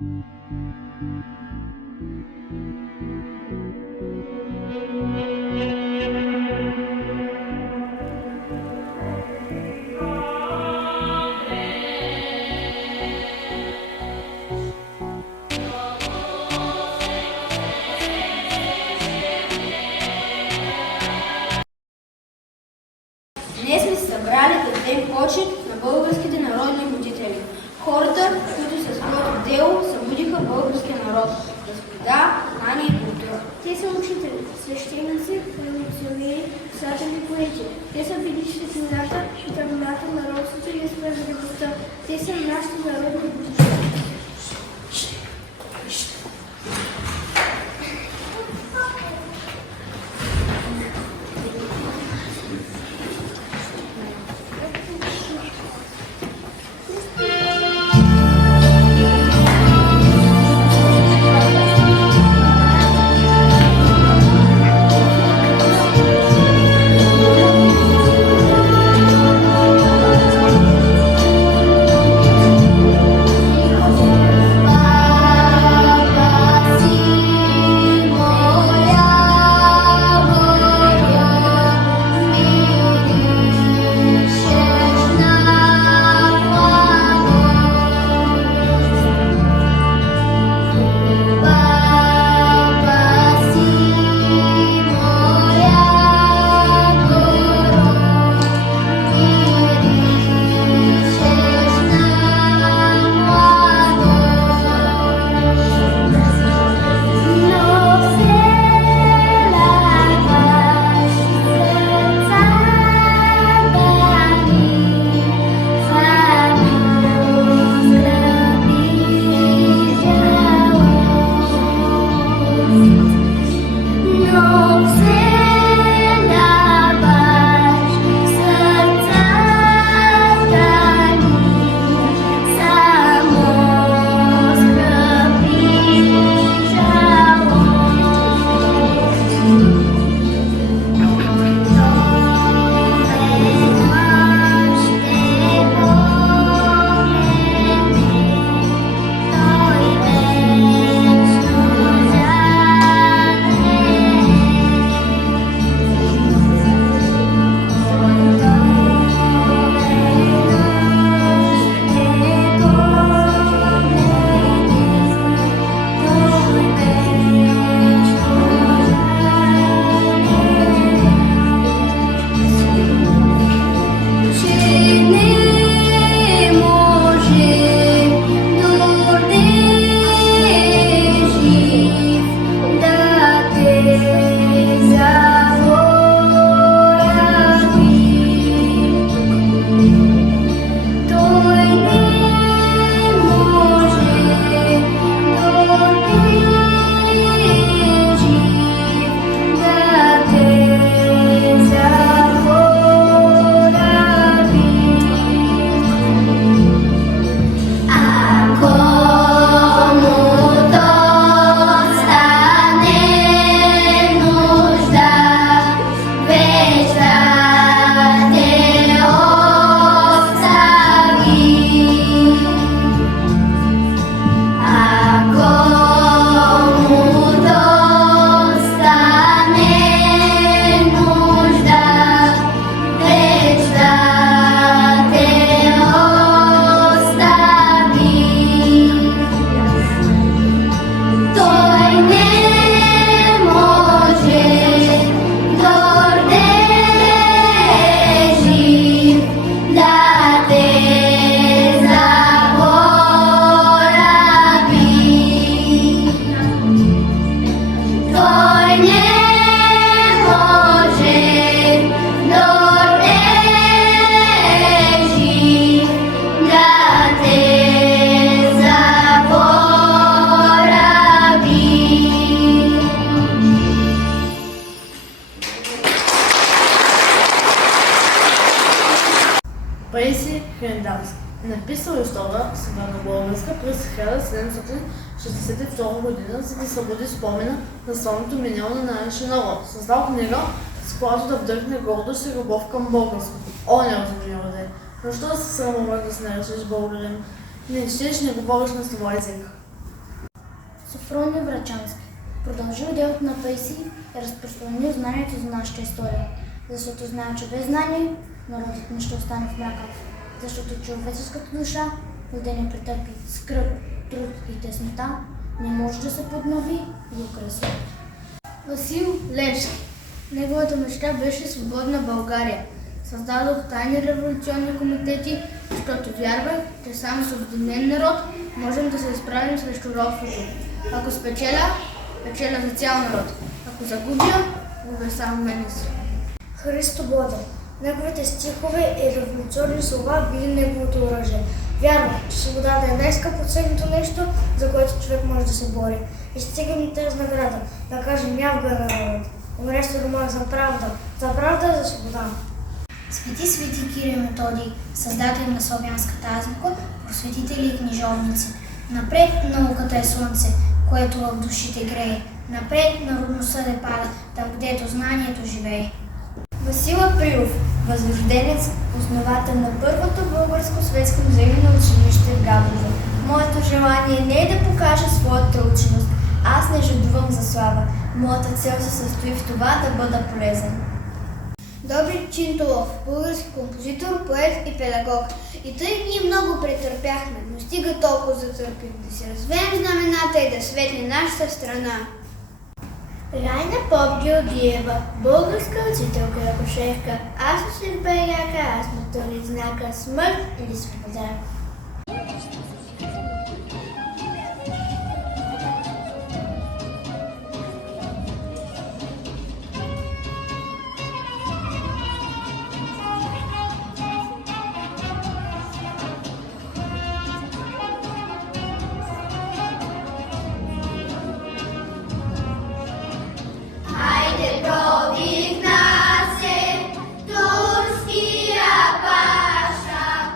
Днес сме се събрали да дадем почет на българските народни будители. Хората, които със своето дело събудиха българския народ, възпита знание и култура. Те са учители, свещеници, революционери, писатели, поети. Те са били светлината и тъмната на родството и справедливостта. Те са нашите народни будители. Паисий Хилендарски. Написал история севернобългарска през 1762 година, за да събуди спомена на славното минало на нашия народ. Създал книга, с която да вдъхне гордост и любов към българското. О, неразумни роде! Защо да се срамуваш да се наричаш българин? Не четеш, не говориш на своя език. Фрони Врачански продължил делото на Пейси и разпространил знанието за нашата история, защото знае, че без знание народът не ще остане в мрака, защото човеческата душа, да не претърпи скръб, труд и теснота, не може да се поднови и украси. Васил Левски. Неговата мечта беше свободна България. Създадох тайни революционни комитети, защото вярвах, че само с обединен народ можем да се изправим срещу робството. Ако спечеля, печеля за цял народ. Ако загубя, губя само мене си. Христо Ботев. Неговите стихове и революционни слова били неговото оръжие. Вярвах, че свободата е най-скъпоценното нещо, за което човек може да се бори. И стига ми тази награда, да кажем явга на народа. Умре с роман за правда и за свобода. Свети Кирил и Методий, създател на славянската азбука, просветители и книжовници. Напред науката е слънце, което в душите грее. Напред народността не пада, там където знанието живее. Васил Априлов, възрожденец, основател на първото българско светско взаимно училище в Габрово. Моето желание не е да покажа своята ученост. Аз не жадувам за слава. Моята цел се състои в това да бъда полезен. Добри Чинтолов, български композитор, поет и педагог. И тъй ние много претърпяхме, но стига толкова да търпим, да си развеем знамената и да светне нашата страна. Райна Поп-Георгиева, българска учителка и акушерка, аз усилих беляка, аз мотори знака смърт или свобода. Турския паша,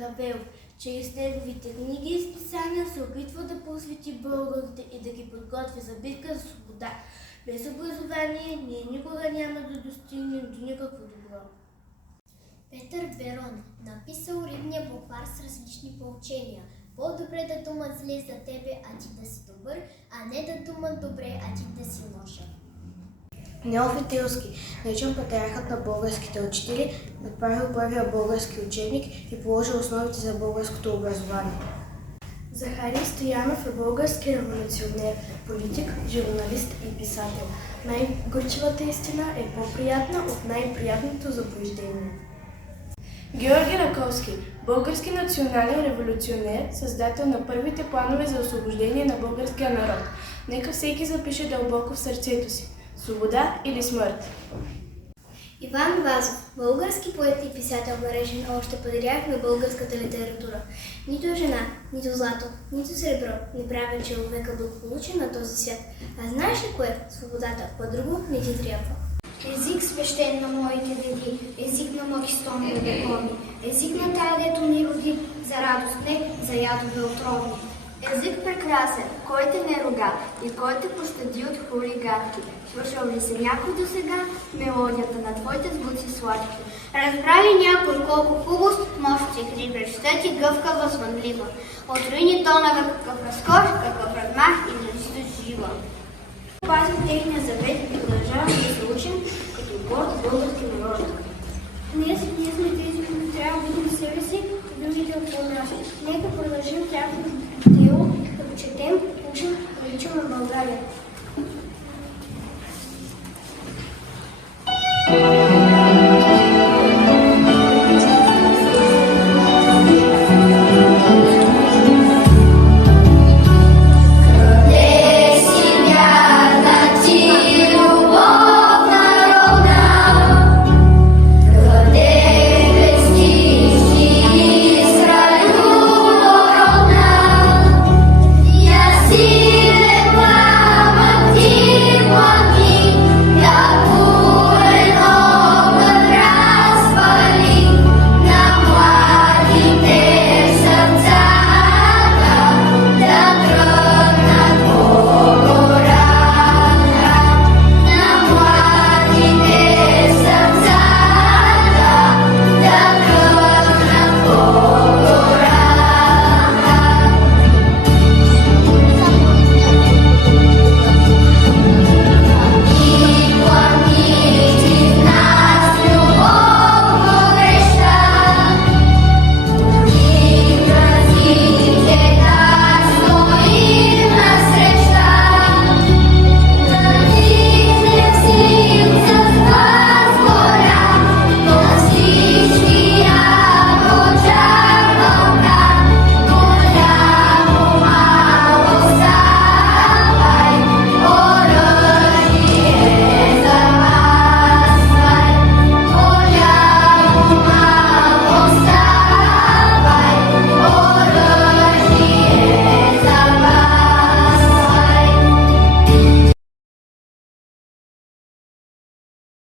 Равелов. Чрез неговите книги и списания се опитва да просвети българите и да ги подготви за битка за свобода. Без образование ние никога няма да достигнем до никакво добро. Петър Верон написал рибния буквар с различни поучения. По-добре да думат зле за тебе, а ти да си добър, а не да думат добре, а ти да си лоша. Неофитилски, наричан патриархът на българските учители, направил първия български учебник и положил основите за българското образование. Захари Стоянов е български революционер, политик, журналист и писател. Най-горчивата истина е по-приятна от най-приятното заблуждение. Георги Раковски, български национален революционер, създател на първите планове за освобождение на българския народ. Нека всеки запише дълбоко в сърцето си: свобода или смърт. Иван Вазов, български поет и писател, наречен още патриарх на българската литература. Нито жена, нито злато, нито сребро не прави човека благополучен на този свят. А знаеш ли кое? Свободата, по-друго не ти трябва. Език свещен на моите деди, език на моите стонове вековни, език на тая, дето ни роди, за радост не, за ядове отровни. Език прекрасен, кой те не рога и кой те пощади от хули гадки. Слушал ли се някой до сега мелодията на твоите звуци сладки? Разбра ли някой колко хубост може ти хрибреш, ти гъвкава, звънлива. От руини тонага какъв разкош, какъв размах и държи жива. Пазим техния завет и продължаваме да се учим като горд български народ. Ние сме тези, които трябва да видим себе си и другите около нас. Нека продължим тяхното дело, като четем, учим, величим на България.